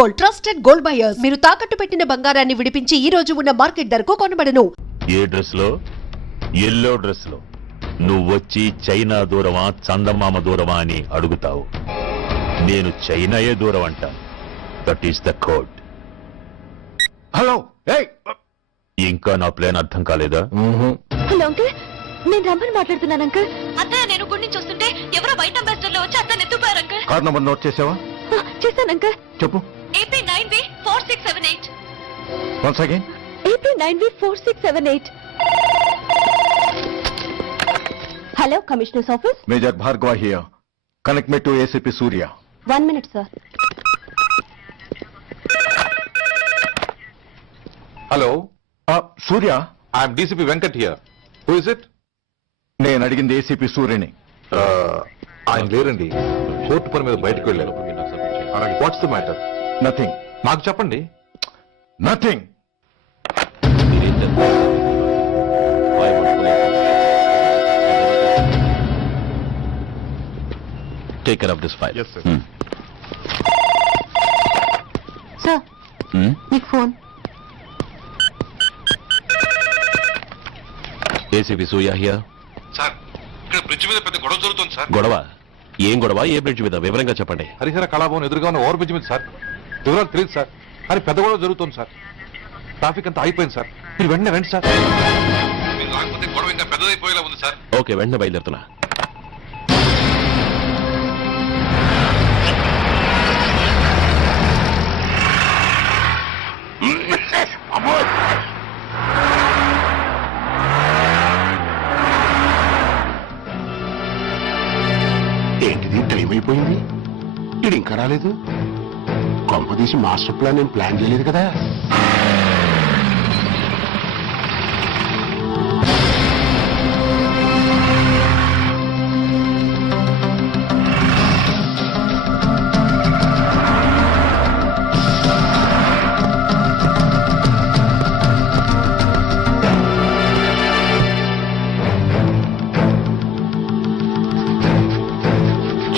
Gold, trusted gold buyers. మీరు తాకట్టు పెట్టిన బంగారాన్ని విడిపించి ఈ రోజు ఉన్న మార్కెట్ ధరకు కొనబడను. ఏ డ్రెస్ లో? ఎల్లో డ్రెస్ లో నువ్వొచ్చి చైనా దూరమా చందమామ దూరమా అని అడుగుతావు. నేను చైనాయే దూరం అంట. That is the code. Hello, ఇంకా నా ప్లాన్ అర్థం కాలేదా? హలో అంకుల్, నేను రమ్మని మాట్లాడుతున్నాను అంకుల్. అత్తయ్య నేను గుడి నుంచి వస్తుంటే ఎవరో వైట్ అంబాసిడర్ లో వచ్చి అత్తని ఎత్తుపోయారు అంకుల్. కార్ నంబర్ నోట్ చేసావా? చేశాను అంకుల్. చెప్పు. AP9V4678. Once again. AP9V4678. Hello, commissioners office. Major Bhargava here. Connect me to ACP Surya. 1 minute sir. Hello, Surya. I'm DCP Venkat here. Who is it? నేను అడిగింది ACP సూర్యని. ఆయన లేరండి, కోర్టు పని మీద బయటకు వెళ్ళారు. What's the matter? నథింగ్. నాకు చెప్పండి. Nothing. Take care of this file. Sir, మీకు phone. ACP Surya here. Sir, ఇక్కడ బ్రిడ్జ్ మీద పెద్ద గొడవ జరుగుతుంది సార్. గొడవ? ఏం గొడవ? ఏ బ్రిడ్జ్ మీద? వివరంగా చెప్పండి. హరిహర కళాభవన్ ఎదురుగా ఉన్న ఓవర్ బ్రిడ్జ్ మీద సార్. వివరాలు తెలియదు సార్, కానీ పెద్ద గొడవ జరుగుతుంది సార్. ట్రాఫిక్ అంతా అయిపోయింది సార్. మీరు వెంటనే రండి సార్. మీరు రాకపోతే గొడవ ఇంకా పెద్దదైపోయేలా ఉంది సార్. ఓకే, వెంటనే బయలుదేరుతున్నా. ఏంటిది, టైం అయిపోయింది, ఇది ఇంకా రాలేదు. కొంపదీసి మాస్టర్ ప్లాన్ నేను ప్లాన్ చేయలేదు కదా.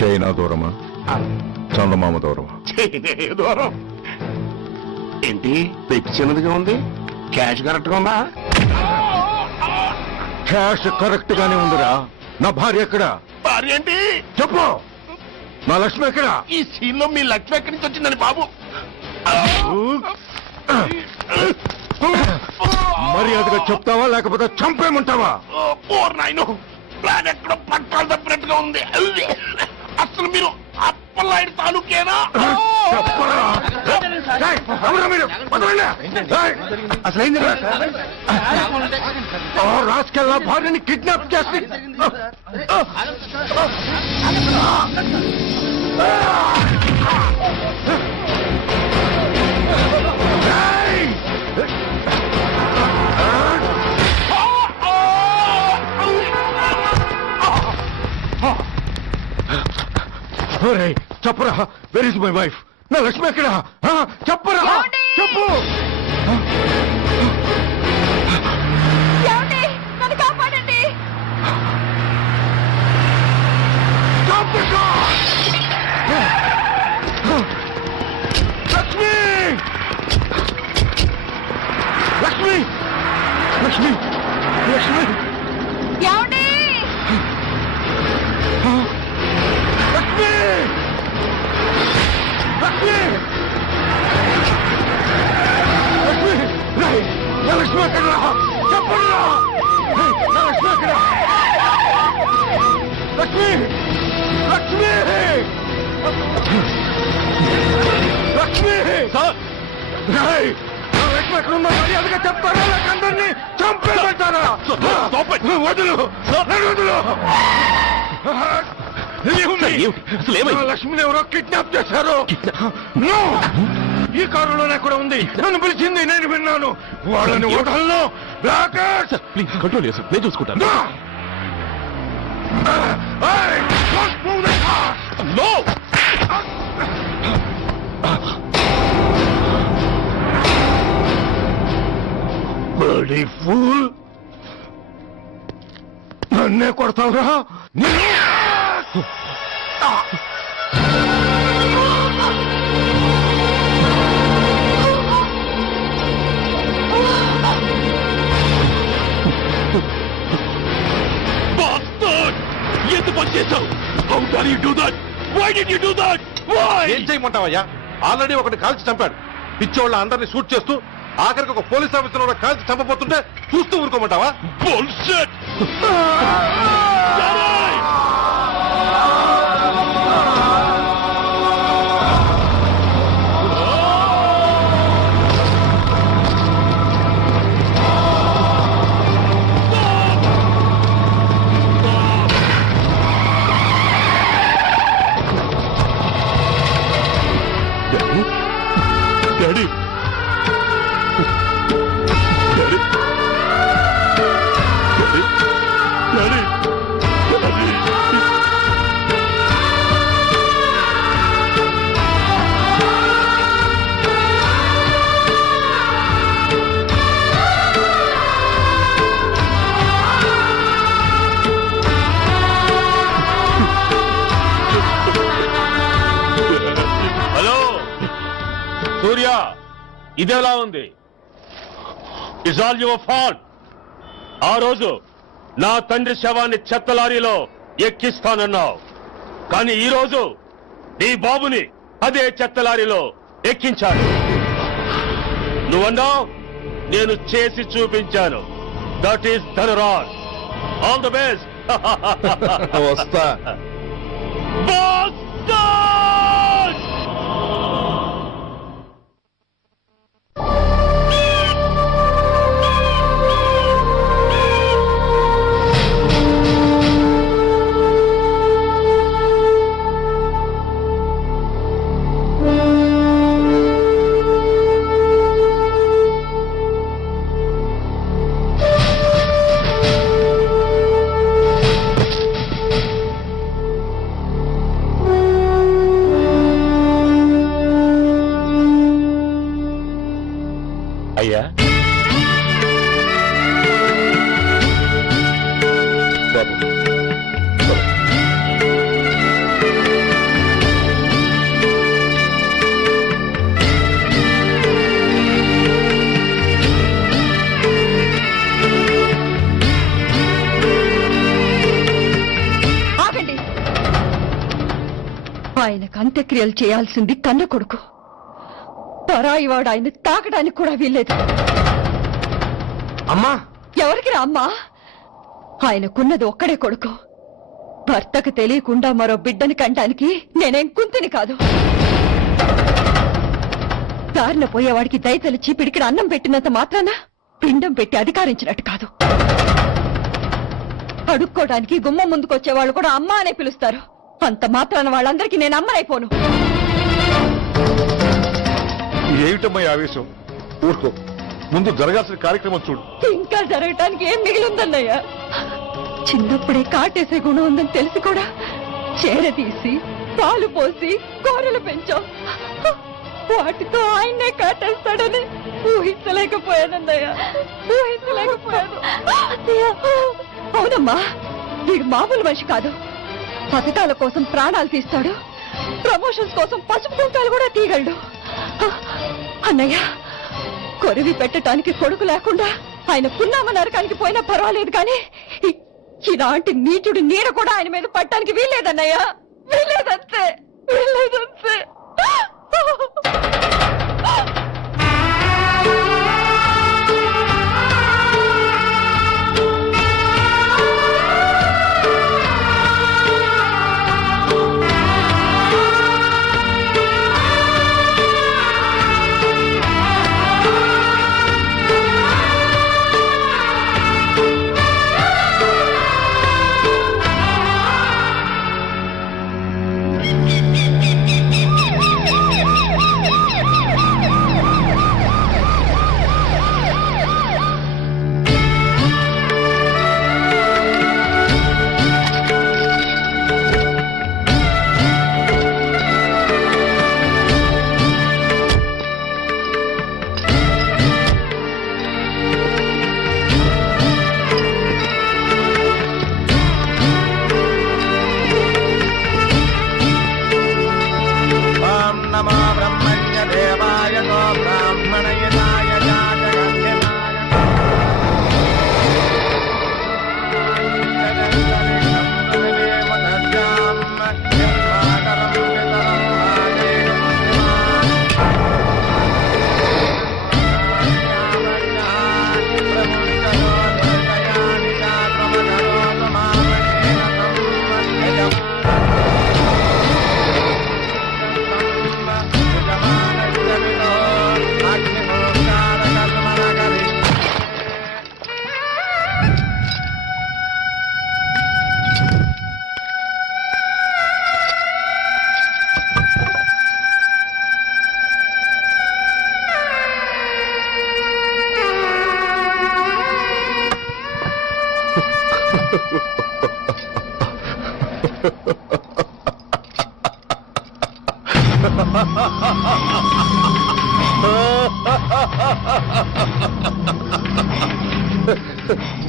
చైనా దూరమా చందమామ దూరమా? దూరం ఏంటి, పెట్టి చిన్నదిగా ఉంది, క్యాష్ కరెక్ట్ గా ఉందా? క్యాష్ కరెక్ట్ గానే ఉందిరా. నా భార్య ఎక్కడ? భార్య ఏంటి? చెప్పు. నా లక్ష్మి ఎక్కడ? ఈ సీన్ లో మీ లక్ష్మి ఎక్కడి నుంచి వచ్చిందని బాబు? మర్యాదగా చెప్తావా లేకపోతే చంపేమంటావా? నాయన, ప్లాన్ ఎక్కడో పట్టాలు తప్పినట్టుగా ఉంది. అసలు మీరు అప్పలాంటి తాలూకేనా? రాసుకెళ్ళ భార్యని కిడ్నాప్ చేసి చెప్పరా, వెర్ ఇస్ మై వైఫ్? నా లక్ష్మి ఎక్కడ? చెప్పరా, చెప్పు. నన్ను కాపాడండి. లక్ష్మి, లక్ష్మి, లక్ష్మి, లక్ష్మి, ఏమండి? లక్ష్మి, లక్ష్మి, లక్ష్మి, నా లక్ష్మి ఎక్కడ? చెప్పండి. నా లక్ష్మి ఎక్కడ? లక్ష్మి, లక్ష్మి, లక్ష్మి. నా లక్ష్మి ఎక్కడ ఉందో మర్యాదగా చెప్తారా లేక అందరినీ చంపేమంటారా? వదులు, వదులు. లక్ష్మిని ఎవరో కిడ్నాప్ చేశారు. ఈ కారులోనే కూడా ఉంది. నన్ను పిలిచింది, నేను విన్నాను. వాళ్ళని హోటల్లో ప్లీజ్ కంట్రోల్ చేసి నేను చూసుకుంటాను. ఫూల్, నన్నే కొడతావురా? did you do that? Why? ఏం చేయమంటావయ్యా? ఆల్రెడీ ఒకటి కాల్చి చంపాడు. పిచ్చోళ్ళ అందరినీ షూట్ చేస్తూ ఆఖరికి ఒక పోలీస్ ఆఫీసర్ కూడా కాల్చి చంపబోతుంటే చూస్తూ ఊరుకోమంటావా? Bullshit! Daddy! Daddy! Daddy! Daddy! Hello Surya, ఇదేలా ఉంది? It's all your fault. ఆ రోజు నా తండ్రి శవాన్ని చెత్త లారీలో ఎక్కిస్తానన్నావు, కానీ ఈ రోజు నీ బాబుని అదే చెత్త లారీలో ఎక్కించాను. నువ్వన్నావు, నేను చేసి చూపించాను. That is Dhanraj. All the best. వస్తా. అయ్యా, బాబు ఆగండి. ఆయనకు అంత్యక్రియలు చేయాల్సింది కన్న కొడుకు. పరాయివాడు ఆయన తాకడానికి కూడా వీల్లేదు. అమ్మా! ఎవరికి రా అమ్మా? ఆయనకున్నది ఒక్కడే కొడుకు. భర్తకు తెలియకుండా మరో బిడ్డని కంటానికి నేనేం కుంతిని కాదు. దారిన పోయేవాడికి దయతలిచి పిడికిన అన్నం పెట్టినంత మాత్రాన పిండం పెట్టి అధికారించినట్టు కాదు. అడుక్కోవడానికి గుమ్మం ముందుకొచ్చేవాళ్ళు కూడా అమ్మ అనే పిలుస్తారు. అంత మాత్రాన వాళ్ళందరికీ నేను అమ్మనైపోను. ఏమిటమ్మా ఈ ఆవేశం? ఊరుకో, ముందు జరగాల్సిన కార్యక్రమం చూడు. ఇంకా జరగటానికి ఏం మిగిలిందన్నయ్య? చిన్నప్పుడే కాటేసే గుణం ఉందని తెలిసి కూడా చేరదీసి పాలు పోసి కూరలు పెంచాం. వాటితో ఆయన్నే కాటేస్తాడని ఊహించలేకపోయానన్నయ్య, ఊహించలేకపోయాను. అవునమ్మా, వీడు మామూలు మనిషి కాదు. పథకాల కోసం ప్రాణాలు తీస్తాడు, ప్రమోషన్స్ కోసం పసుపు కుంకాలు కూడా తీయగలడు. అన్నయ్య, కొరివి పెట్టడానికి కొడుకు లేకుండా ఆయన పున్నామ నరకానికి పోయినా పర్వాలేదు, కానీ ఇలాంటి నీచుడు నీడ కూడా ఆయన మీద పట్టడానికి వీల్లేదన్నయ్య, వీల్లేదంతే, వీల్లేదంతే.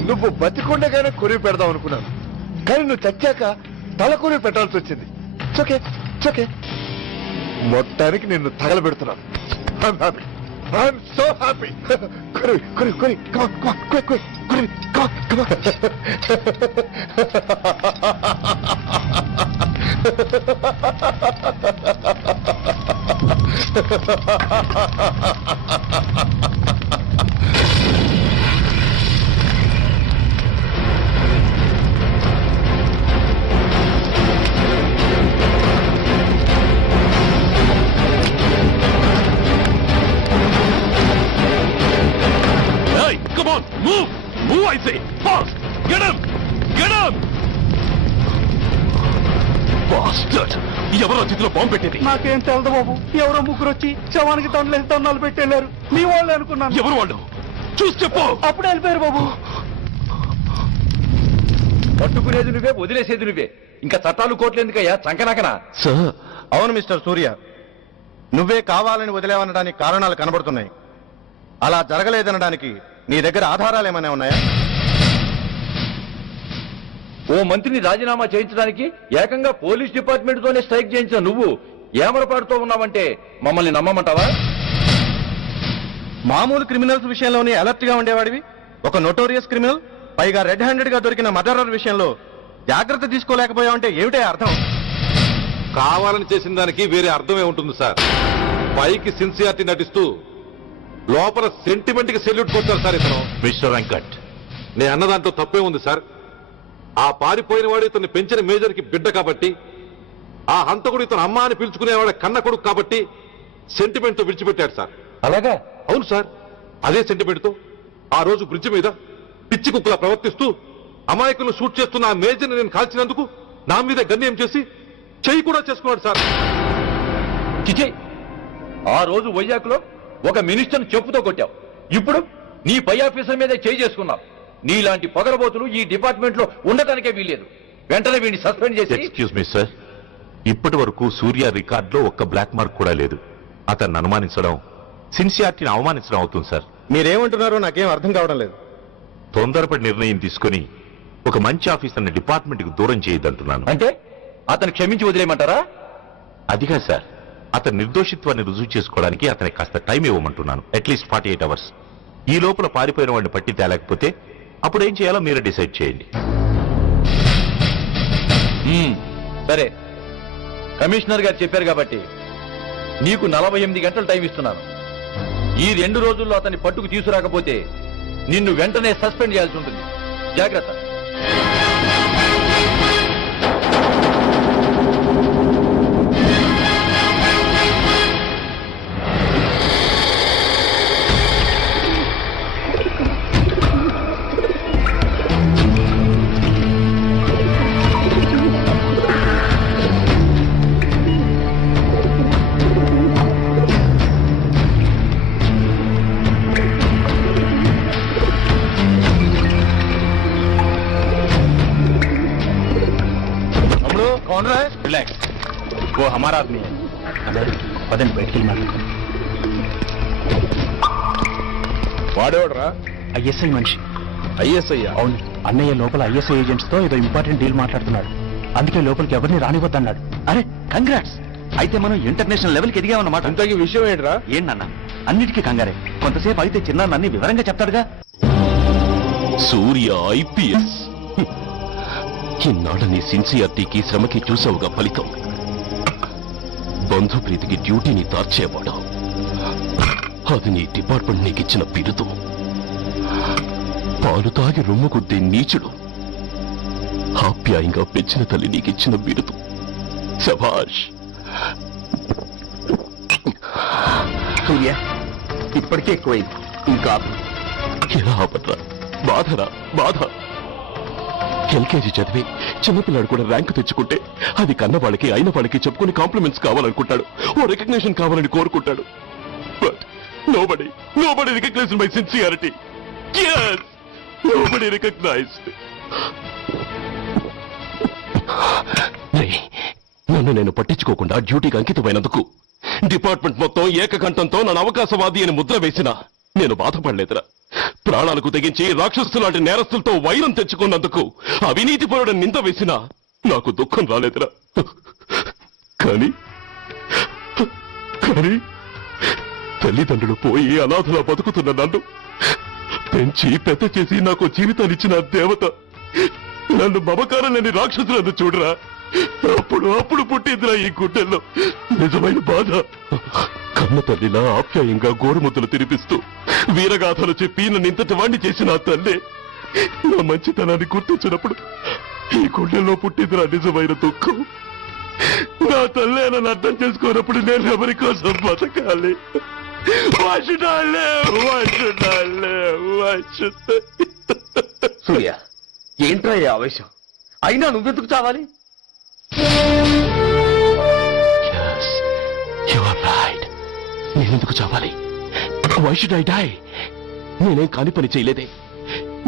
నువ్వు బతికుండగానే కొరివి పెడదాం అనుకున్నాను, కానీ నువ్వు చచ్చాక తల కొరివి పెట్టాల్సి వచ్చింది. ఓకే ఓకే, మొత్తానికి నిన్ను తగలబెడుతున్నాను. I'm so happy. కొరివి కొరివి కొరివి, కొరివి, Hey, come on, move! Move, I say! Fast! Get him! Get him! Bastard! ఎవరో చేతిలో బాంబు పెట్టేది? నాకేం తెలదు బాబు. ఎవరో ముగ్గురు వచ్చి శవానికి దండలేసి దండాలు పెట్టేళ్ళారు. మీ వాళ్ళే అనుకున్నాను. ఎవరు వాళ్ళు? చూసి చెప్పు. అప్పుడే వెళ్ళిపోయారు బాబు. పట్టుకునేది నువ్వే, వదిలేసేది నువ్వే. ఇంకా చట్టాలు కోట్లు ఎందుకయ్యా చంకనాకనా? సార్, అవును మిస్టర్ సూర్య, నువ్వే కావాలని వదిలేవనడానికి కారణాలు కనబడుతున్నాయి. అలా జరగలేదనడానికి నీ దగ్గర ఆధారాలు ఏమైనా ఉన్నాయా? ఓ మంత్రిని రాజీనామా చేయించడానికి ఏకంగా పోలీస్ డిపార్ట్మెంట్ తోనే స్ట్రైక్ చేయించిన నువ్వు ఏమరపాటుతో ఉన్నావంటే మమ్మల్ని నమ్మమంటావా? మామూలు క్రిమినల్స్ విషయంలోనే అలర్ట్ గా ఉండేవాడివి, ఒక నోటోరియస్ క్రిమినల్, పైగా రెడ్ హ్యాండెడ్ గా దొరికిన మర్డరర్ విషయంలో జాగ్రత్త తీసుకోలేకపోయావంటే ఏమిటే అర్థం? కావాలని చేసిన దానికి వేరే అర్థమే ఉంటుంది సార్. పైకి సిన్సియారిటీ నటిస్తూ లోపల సెంటిమెంట్ కి సెల్యూట్ కొట్టారు సార్ ఇతను. మిస్టర్ వెంకట్, నేను అన్న దాంట్లో తప్పే ఉంది సార్. ఆ పారిపోయిన వాడు ఇతన్ని పెంచిన మేజర్ కి బిడ్డ కాబట్టి, ఆ హంతకుడు ఇతను అమ్మ అని పిలుచుకునేవాడు కన్న కొడుకు కాబట్టి సెంటిమెంట్ తో విడిచిపెట్టాడు సార్. అలాగా? అవును సార్, అదే సెంటిమెంట్ తో ఆ రోజు బ్రిడ్జ్ మీద పిచ్చి కుక్కలా ప్రవర్తిస్తూ అమాయకులను షూట్ చేస్తున్న ఆ మేజర్ని నేను కాల్చినందుకు నా మీద గన్యం చేసి చెయ్యి కూడా చేసుకున్నాడు సార్. చిచి, ఆ రోజు వైజాగ్లో ఒక మినిస్టర్ని చెప్పుతో కొట్టావు, ఇప్పుడు నీ పై ఆఫీసర్ మీదే చేయి చేసుకున్నావు. నీలాంటి పొగరబోతులు ఈ డిపార్ట్మెంట్ లో ఉండటానికే వీల్లేదు. వెంటనే వీడిని సస్పెండ్ చేసి. ఎక్స్క్యూజ్ మీ సార్, ఇప్పటి వరకు సూర్య రికార్డులో ఒక్క బ్లాక్ మార్క్ కూడా లేదు. అతన్ని అనుమానించడం సిన్సియారిటీని అవమానించడం అవుతుంది సార్. మీరేమంటున్నారో నాకేం అర్థం కావడం లేదు. తొందరపడి నిర్ణయం తీసుకుని ఒక మంచి ఆఫీసర్ని డిపార్ట్మెంట్ కు దూరం చేయొద్దంటున్నాను. అంటే అతను క్షమించి వదిలేయమంటారా? అదిగా సార్, అతని నిర్దోషిత్వాన్ని రుజువు చేసుకోవడానికి అతనికి కాస్త టైం ఇవ్వమంటున్నాను. At least 48 hours. ఈ లోపల పారిపోయిన వాడిని పట్టి తేలేకపోతే అప్పుడు ఏం చేయాలో మీరే డిసైడ్ చేయండి. సరే, కమిషనర్ గారు చెప్పారు కాబట్టి నీకు 48 గంటలు టైం ఇస్తున్నాను. ఈ 2 రోజుల్లో అతన్ని పట్టుకు తీసుకురాకపోతే నిన్ను వెంటనే సస్పెండ్ చేయాల్సి ఉంటుంది. జాగ్రత్త. कौन रहा है? रिलैक्स, वो हमारा आदमी है. पदन बैठ के मालूम. వాడేవాడరా? ఐఎస్ఐ మనిషి. ఐఎస్ఐ? అవును, అన్నయ్య లోపల ఐఎస్ఐ ఏజెంట్స్ తో ఏదో ఇంపార్టెంట్ డీల్ మాట్లాడుతున్నాడు. అందుకే లోపలికి ఎవరిని రానివద్దన్నాడు. అరే కంగ్రాట్స్, అయితే మనం ఇంటర్నేషనల్ లెవెల్కి ఎదిగామన్నమాట. ఇంతకీ విషయం ఏంట్రా? ఏంటన్నా అన్నిటికీ కంగారే. కొంతసేపు అయితే చిన్న అన్ని వివరంగా చెప్తాడుగా. సూర్య IPS. ఇన్నాళ్ళ నీ సిన్సియారిటీకి శ్రమకి చూసావుగా ఫలితం. బంధుప్రీతికి డ్యూటీని తార్చేవాడు. అది నీ డిపార్ట్మెంట్ నీకిచ్చిన బిరుదు. పాలు తాగి రొమ్ము కొద్ది నీచుడు ఆప్యాయంగా పెంచిన తల్లి నీకిచ్చిన బిరుదు. శభాష్. సూర్య, ఇప్పటికే ఎక్కువైంది, ఇంకా ఎలా ఆపట్రా? బాధరా బాధ. ఎల్కేజీ చదివి చిన్నపిల్లాడు కూడా ర్యాంకు తెచ్చుకుంటే అది కన్న వాళ్ళకి అయిన వాళ్ళకి చెప్పుకుని కాంప్లిమెంట్స్ కావాలనుకుంటాడు, ఓ రికగ్నిషన్ కావాలని కోరుకుంటాడు. But nobody recognised my sincerity. Yes, nobody recognized. నన్ను నేను పట్టించుకోకుండా డ్యూటీకి అంకితమైనందుకు డిపార్ట్మెంట్ మొత్తం ఏకకంఠంతో నన్ను అవకాశవాది అని ముద్ర వేసినా నేను బాధపడలేదురా. ప్రాణాలకు తెగించి రాక్షసు లాంటి నేరస్తులతో వైరం తెచ్చుకున్నందుకు అవినీతి పరుడని నింద వేసినా నాకు దుఃఖం రాలేదురా. కానీ తల్లిదండ్రులు పోయి అనాథలా బతుకుతున్న నన్ను పెంచి పెద్ద చేసి నాకు జీవితాన్నిచ్చిన దేవత నన్ను మమకారం లేని రాక్షసులను చూడరా. అప్పుడు పుట్టిందిరా ఈ గుడ్డెల్లో నిజమైన బాధ. కన్న తల్లిలా ఆప్యాయంగా గోరుముద్దలు తినిపిస్తూ వీరగాథలు చెప్పి నన్ను ఇంతటి వాణ్ణి చేసిన ఆ తల్లే నా మంచితనాన్ని గుర్తించినప్పుడు ఈ గుండెల్లో పుట్టిందిరా నిజమైన దుఃఖం. నా తల్లే నన్ను అర్థం చేసుకోనప్పుడు నేను ఎవరి కోసం బతకాలి? సూర్య, ఏంట్రా ఈ ఆవేశం? అయినా నువ్వెందుకు చావాలి? నేనెందుకు చావాలి? Why should I die? నేనేం కాని పని చేయలేదే.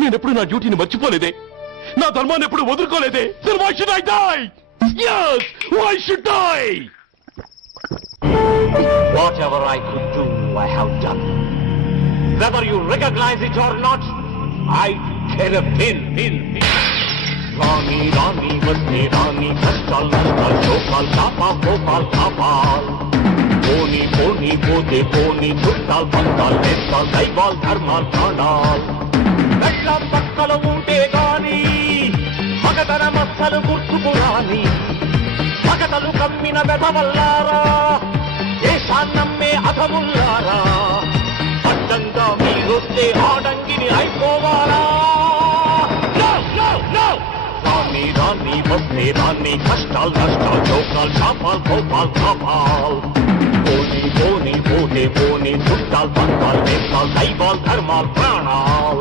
నేనెప్పుడు నా డ్యూటీని మర్చిపోలేదే. నా ధర్మాన్ని ఎప్పుడు వదులుకోలేదే. Then why should I die? Yes, why should I? Whatever I could do, I have done. Whether you recognize it or not, I care a pin. Rani, Vasti, Rani, Kastal, Chokal, Kapa, Gopal, Kapal. Poni, Pote, Poni, Chuttal, Pantal, Nestal, Daival, Dharmal, Pranal. Vetlam Pakkala Unte Gani, Magatana Massalu Gurtukurani, Magatalu Kammina Vedavallara, Deshannamme Athamullara, Paddanga Meeruste Adangini Aipovala. No! Rani, Vasti, Rani, Kastal, Nastal, Chokal, Kapal, Gopal, Kapal. Poni, Pote, Poni, Chuttal, Pantal, Nestal, Daival, Dharmal, Pranal.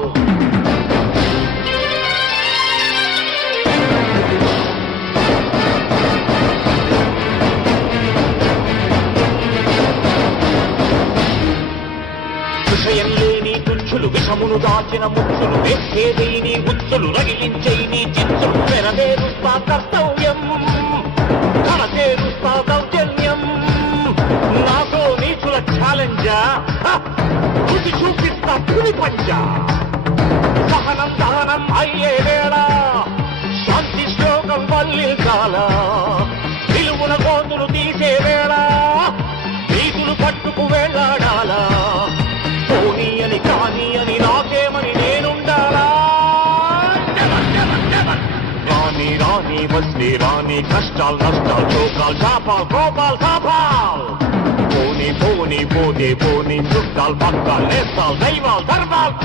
విషయం లేని తుచ్చులు విషమును దాచిన ముచ్చులు వేసేదేని ఉచ్చులు రగిలించేని చిచ్చులు నెరవేరుస్తా కర్తవ్యం కనచేరుస్తా దౌర్జన్యం నాతో నీచుల ఛాలెంజా రుచి చూపిస్తా పులి పంజా సహనం దహనం అయ్యే వేళ శాంతి శ్లోకం వల్లించాల నిలువున కోతులు తీసే వేళ నీతులు పట్టుకు వేళాడాలా పోనీ అని కానీ అని నాకేమని నేనుండాలా రాని వస్తే రాని కష్టాలు నష్టాలు చోకాలు చాపాలు కోపాలు కాపాలు పోనీ పోతే పోనీ చుట్టాలు పక్కాలు నేస్తాలు దైవాలు ధర్మాలు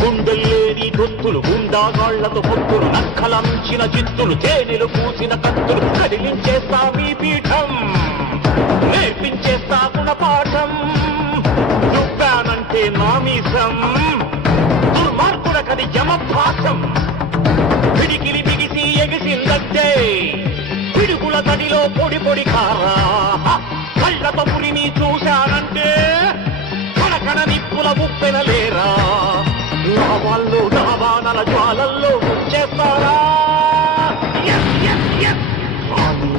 గుండెల్లేని గుండాగాళ్లతో పొత్తులు నక్కలంచిన చిత్తులు తేనెలు పూసిన కత్తులు కదిలించేస్తా మీ పీఠం నేర్పించేస్తా గుణపాఠం దుబ్బానంటే నామీసం దుర్మార్గుడకది యమభాసం పిడికిలి బిగిసి ఎగిసిందంటే పిడుగుల గదిలో పొడి కారా కళ్ళతో పులిని చూశానంటే కనకన నిప్పుల ఉప్పెనలేరా నా వాళ్ళు నా బాణల జ్వాలల్లో ముంచేస్తారా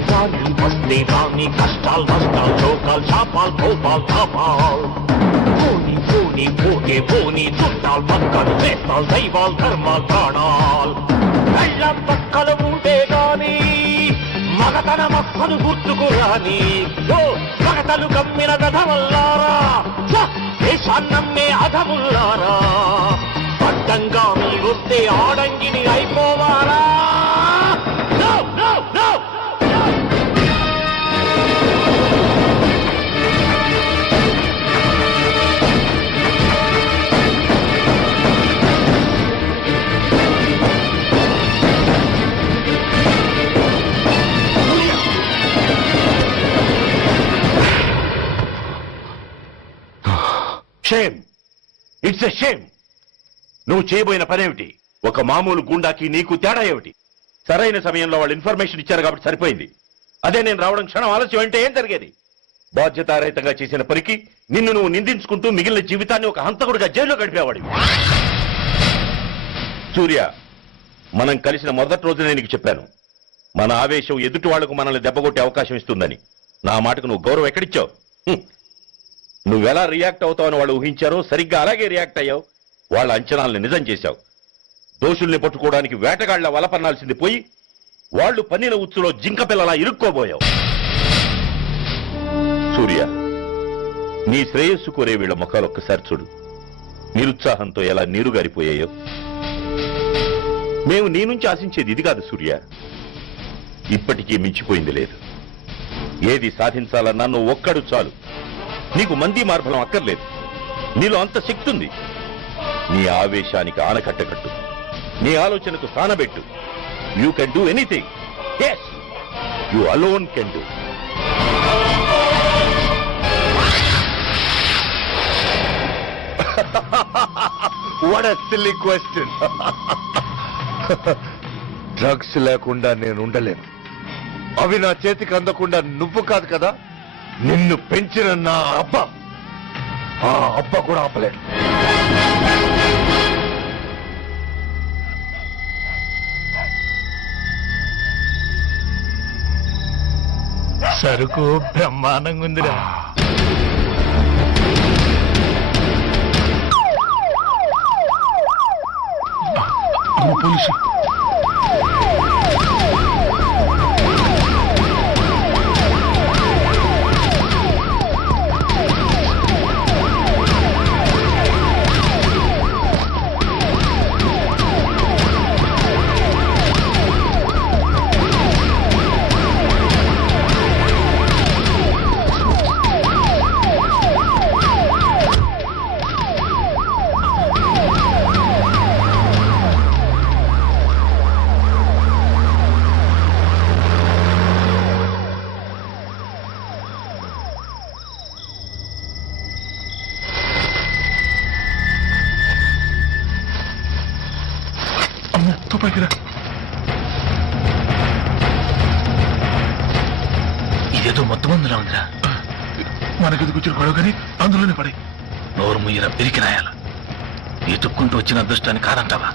రాని వస్తే రాని కష్టాలు నష్టాలు చోకాలు చాపాలు కోపాలు కాపాలు పోనీ పోతే చుట్టాలు పక్కలు వేస్తాలు దైవాలు ధర్మాలు ప్రాణాలు కళ్ళం పక్కలు ఉంటే గాని మగతన మక్కలు గుర్తుకు రాని మగతలు కమ్మిన గధవల్లారా దేశాన్నమ్మే అధముల్లారా అడ్డంగా మీరొస్తే ఆడంగిని అయిపోవాలా షేమ్, ఇట్స్ ఎ షేమ్. నువ్వు చేయబోయిన పనేమిటి? ఒక మామూలు గుండాకి నీకు తేడా ఏమిటి? సరైన సమయంలో వాళ్ళు ఇన్ఫర్మేషన్ ఇచ్చారు కాబట్టి సరిపోయింది. అదే నేను రావడం క్షణం ఆలస్యం అంటే ఏం జరిగేది? బాధ్యతారహితంగా చేసిన పనికి నిన్ను నువ్వు నిందించుకుంటూ మిగిలిన జీవితాన్ని ఒక హంతకుడిగా జైల్లో గడిపేవాడి. సూర్య, మనం కలిసిన మొదటి రోజునే నీకు చెప్పాను, మన ఆవేశం ఎదుటి వాళ్లకు మనల్ని దెబ్బకొట్టే అవకాశం ఇస్తుందని. నా మాటకు నువ్వు గౌరవం ఎక్కడిచ్చావు? నువ్వెలా రియాక్ట్ అవుతావని వాళ్ళు ఊహించారో సరిగ్గా అలాగే రియాక్ట్ అయ్యావు. వాళ్ళ అంచనాల్ని నిజం చేశావు. దోషుల్ని పట్టుకోవడానికి వేటగాళ్ల వలపన్నాల్సింది పోయి వాళ్ళు పన్నిన ఉచ్చులో జింక పిల్లలా ఇరుక్కోబోయావు. సూర్య, నీ శ్రేయస్సు కోరే వీళ్ళ ముఖాలు ఒక్కసారి చూడు. నిరుత్సాహంతో ఎలా నీరుగారిపోయాయో. మేము నీ నుంచి ఆశించేది ఇది కాదు సూర్య. ఇప్పటికీ మించిపోయింది లేదు. ఏది సాధించాలన్నా నువ్వు ఒక్కడు చాలు. నీకు మంది మార్బలం అక్కర్లేదు. నీలో అంత శక్తి ఉంది. నీ ఆవేశానికి ఆనకట్టకట్టు, నీ ఆలోచనకు స్థానబెట్టు. You can do anything. yes, you alone can do. What a silly question. డ్రగ్స్ లేకుండా నేను ఉండలేను. అవి నా చేతికి అందకుండా నువ్వు కాదు కదా, నిన్ను పెంచిన నా అబ్బ, ఆ అబ్బ కూడా ఆపలేడు. సరుకు బ్రహ్మాండంగా ఉందిరా. పోలీసు ఇదేదో మొత్తం అందులో ఉందిరా. మనకెందుకు వచ్చిన గొడవ కానీ అందులోనే పడి నోరు ముయ్యరా పెరికినాయాల. ఎత్తుక్కుంటూ వచ్చిన అదృష్టాన్ని కాదంటావా?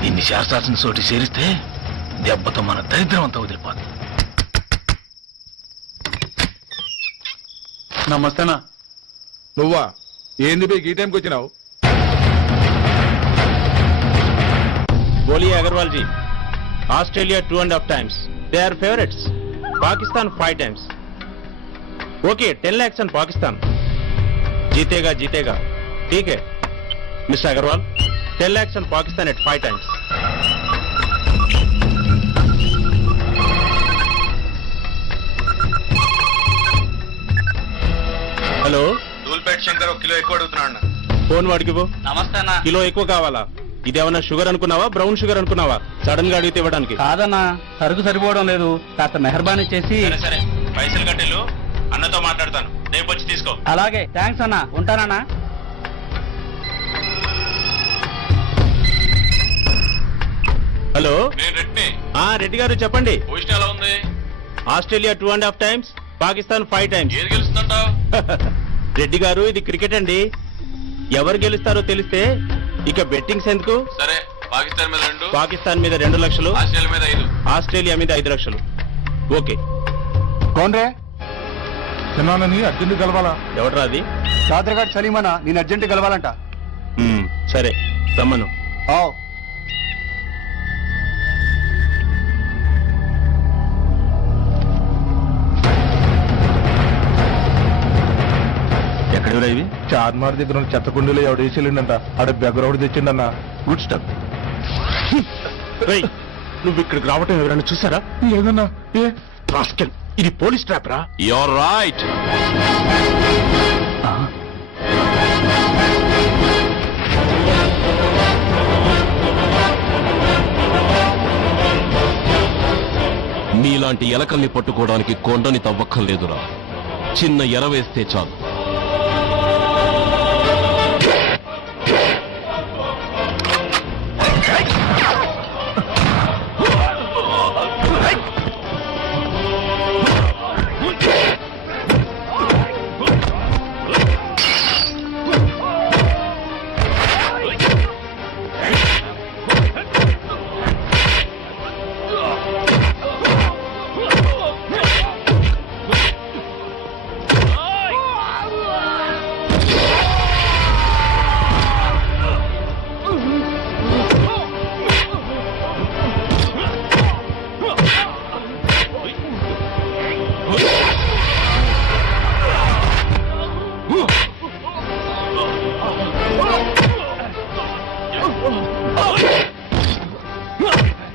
దీన్ని శాస్త్రాసిన చోటి చేరిస్తే దెబ్బతో మన దరిద్రం అంతా వదిలిపోతుంది. నమస్తేనా. నువ్వా? ఏంది బే ఈ టైంకి వచ్చినావు? बोलिए अग्रवाल जी, Australia 2.5 times, they are favorites. Pakistan 5 times. Okay, 10 lakhs on Pakistan. जीतेगा जीतेगा. ठीक है mister Agarwal, 10 lakhs on Pakistan at 5 times. Hello, Dhoolpet Shankar ఒక కిలో ఎక్కువ అడుగుతున్నాడు. ఫోన్ వాడికి పో. నమస్తే అన్న. కిలో ఎక్కువ కావాలా? ఇదేమన్నా షుగర్ అనుకున్నావా, బ్రౌన్ షుగర్ అనుకున్నావా? సడన్ గా అడిగితే ఇవ్వడానికి కాదన్నా, సరుకు సరిపోవడం లేదు. కాస్త మెహర్బానీ చేసి. సరే, పైసలు కట్టెలు అన్నతో మాట్లాడతాను, రేపు వచ్చి తీసుకో. అలాగే, థ్యాంక్స్ అన్నా, ఉంటానన్నా. హలో, నేను రెడ్డి. రెడ్డి గారు చెప్పండి. పొజిషన్ ఎలా ఉంది? Australia 2.5 times, Pakistan 5 times. ఏది గెలుస్తుందంటావు? రెడ్డి గారు, ఇది క్రికెట్ అండి. ఎవరు గెలుస్తారో తెలిస్తే ఇక బెట్టింగ్స్ ఎందుకు? సరే, పాకిస్తాన్ మీద 2, పాకిస్తాన్ మీద 2 లక్షలు, ఆస్ట్రేలియా మీద 5. ఆస్ట్రేలియా మీద 5 లక్షలు. ఓకే. కోన్రే చిన్నానని అర్జెంట్ కలవాలా? ఎవడరా అది? చాద్రగాడ్ సలీమనా, నేను అర్జెంట్ కలవాలంట. సరే, రమ్మను. ఎక్కడెవరా ఇవి? చార్మార్ దగ్గర ఉన్న చెత్త కుండీలో ఎవడు వేసేళ్ళంట. ఆడ బెగ్గరౌడ్ తెచ్చిండన్నా. Good stuff. నువ్వు ఇక్కడికి రావటం ఎవరైనా చూసారా? లేదన్నా. ఏ రాస్కెల్, ఇది పోలీస్ ట్రాప్ రా. You're right. మీలాంటి ఎలకల్ని పట్టుకోవడానికి కొండని తవ్వక్కర్లేదురా. చిన్న ఎర వేస్తే చాలు.